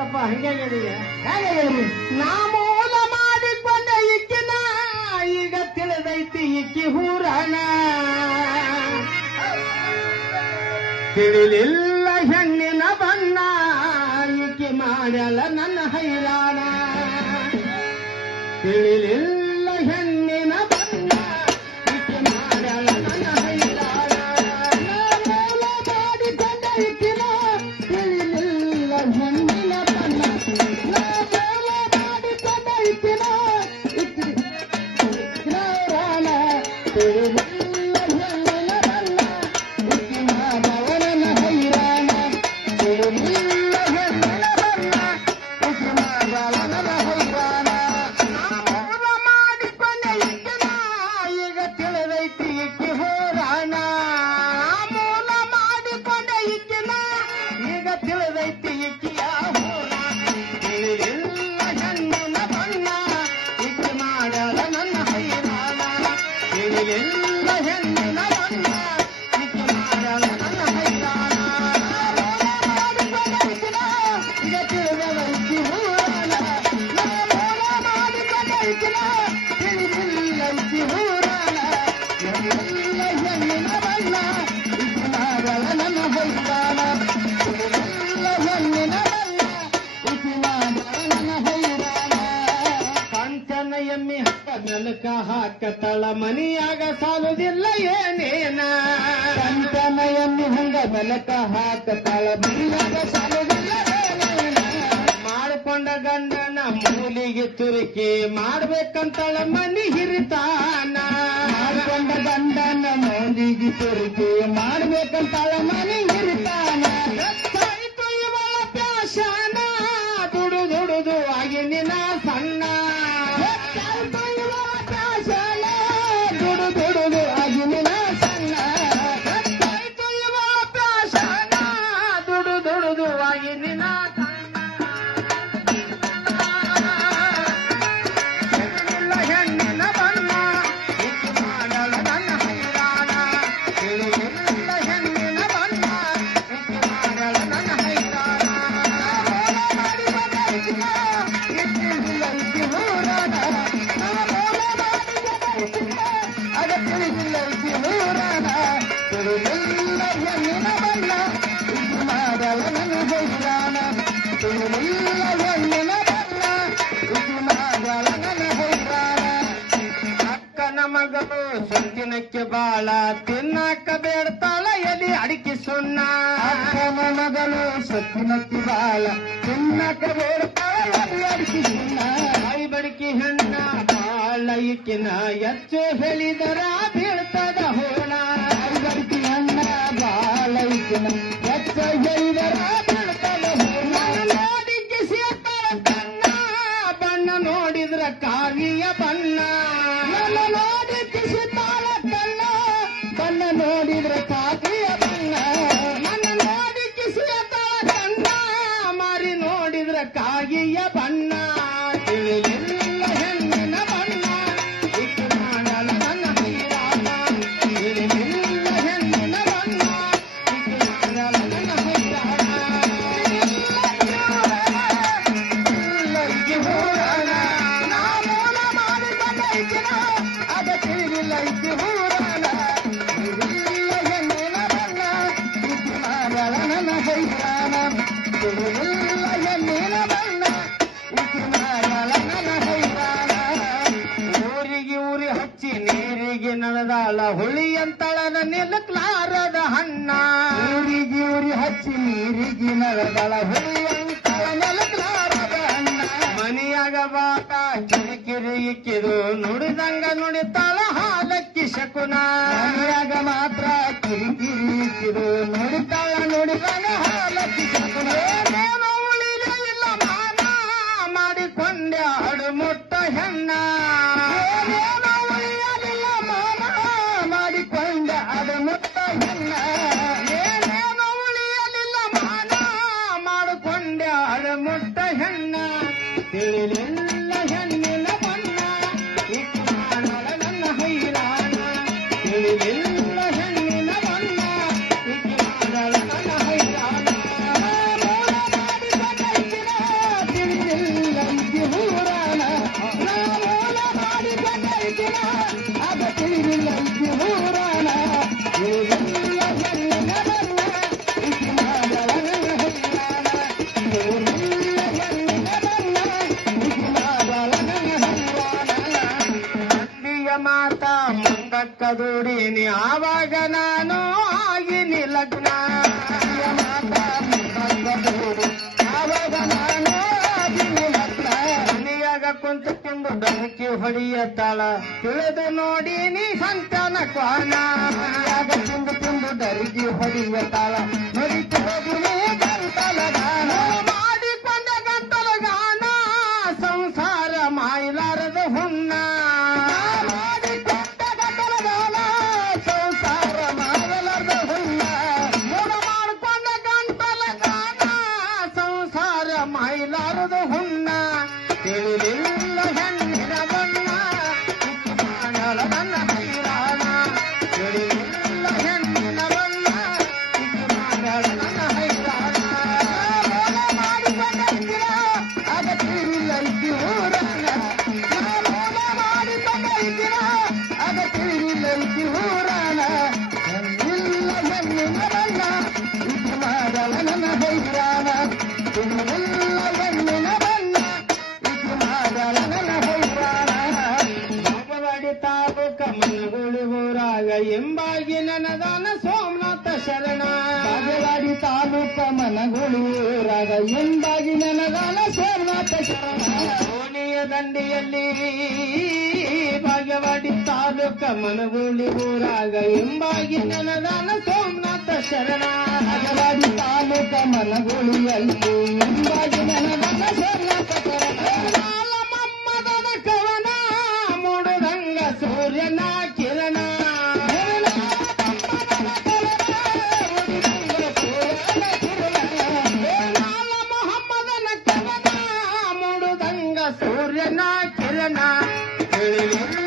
ಹೌದಪ್ಪ ಹಂಗೆ ಹೇಗೆ ನಾಮೋದ ಮಾಡಿಕೊಂಡ ಇಕ್ಕಿನ ಈಗ ತಿಳಿದೈತಿ ಇಕ್ಕಿ ಹೂರಣ. ತಿಳಿಲಿಲ್ಲ ಹೆಣ್ಣಿನ ಬಣ್ಣ ಇಕ್ಕಿ ಮಾಡ್ಯಾಳ ನನ್ನ ಹೈರಾಣ. ತಿಳಿಲಿಲ್ಲ ಹೆಣ್ಣಿನ ಬಣ್ಣ. ಹಾಕತಳ ಮನಿಯಾಗ ಸಾಲುದಿಲ್ಲ ಏನೇನ? ಸಂತನಯನ್ನು ಹಂಗ ಬೆಲಕ ಹಾಕತಳ ಮನಿಯಾಗ ಸಾಲುದಿಲ್ಲ ಮಾಡ್ಕೊಂಡ ಗಂಡನ ಮೂಲಿಗೆ ತುರುಕಿ ಮಾಡ್ಬೇಕಂತಳ ಮನಿ ಹಿರಿತಾನ. ಮಾಡಿಕೊಂಡ ಗಂಡನ ಮೂಲಿಗೆ ತುರುಕಿ ಮಾಡ್ಬೇಕಂತಳ ಮನಿ ಹಿರಿತಾನ. ಬಾಳ ತಿನ್ನಕ ಬೇಡ್ತಾಳ ಎಲಿ ಅಡಿಕೆ ಸುಣ್ಣ ಅಕ್ಕನ ಮಗಳು ಸತ್ತಿನಕ್ಕಿ ಬಾಳ ತಿನ್ನಕ ಬೇಡ್ತಾಳ ಎಲಿ ಅಡಿಕೆ ಸುಣ್ಣ ಕೈ ಬಡಿಕೆ ಹೆಣ್ಣ ಬಾಳ ಇಕ್ಕಿನ ಹೆಚ್ಚು ಹೇಳಿದರ ಬೀಳ್ತದ ಹೋಣ ಕೈ ಬಡಿಕೆ ಹೆಣ್ಣ ಬಾಳ ಇಕ್ಕಿನ ಹೆಚ್ಚು ಹೇಳಿದರ ಬೀಳ್ತದ ಹೋಣ ನೋಡಿಕ್ಕೆ ಸೇರ್ತಾಳ ಬಣ್ಣ ನೋಡಿದ್ರ ಕಾವಿಯ ನೆಲದ ನಿಲುಕ್ಲಾರದ ಹಣ್ಣ. ಊರಿಗೆ ಹಚ್ಚಿ ನೀರಿಗಿ ನಳದಳ ಹುಳಿಯಂಕಳ ನೆಲಕ್ಲಾರದ ಹಣ್ಣ. ಮನೆಯಾಗ ಬಾಕ ಕಿರಿಕಿರಿ ಇಕ್ಕಿದು. ನುಡಿದಂಗ ನುಡಿತಾಳ ಹಾಲಕ್ಕಿ ಶಕುನ. ಮನೆಯಾಗ ಮಾತ್ರ ಕಿರಿಕಿರಿ ಇಕ್ಕಿದು. ನುಡಿತಾಳ ನುಡಿದಂಗ ಹಾಲಕ್ಕಿ ಶಕುನ. ಮಾಡಿಕೊಂಡೆ ಹಡು ಮುಟ್ಟ ಹೆಣ್ಣ. ದೂಡೀನಿ ಆವಾಗ ನಾನು ಆಗಿನಿ ಲಗ್ನ ಆವಾಗ ನಾನು ಆಗಿನಿ ಲಗ್ನ ಮನೆಯಾಗ ಕುಂತು ತಿಂದು ಡಂಕಿ ತಾಳ. ತಿಳಿದು ನೋಡಿನಿ ಸಂತಾನ ಕ್ವಾನ ಮನೆಯಾಗ ತಿಂದು ತಿಂದು ಹೊಡಿಯ ತಾಳ. ನೋಡಿ ಹೋಗಿ ಸಂತಾನ ಎಂಬಾಗಿ ನನದಾನ ಸೋಮನಾಥ ಶರಣ. ಬಾಗವಾಡಿ ತಾಲೂಕ ಮನಗಳು ರಾಗ ಎಂಬಾಗಿ ನನದಾನ ಸೋಮನಾಥ ಶರಣ. ಓಣಿಯ ದಂಡೆಯಲ್ಲಿ ಭಾಗ್ಯವಾಡಿ ತಾಲೂಕ ಮನಗುಳಿ ಊರಾಗ ಎಂಬಾಗಿ ನನದಾನ ಸೋಮನಾಥ ಶರಣ. ಬಾಗವಾಡಿ ತಾಲೂಕ ಮನಗೂಳಿಯಲ್ಲಿ ಎಂಬಾಗಿ ನನದಾನ ಸೋಮನಾಥ ಶರಣ. ಮೂಡುದಂಗ ಸೂರ್ಯನ ಕಿರಣ ತಿಳಿಲಿಲ್ಲ ಹೆಣ್ಣಿನ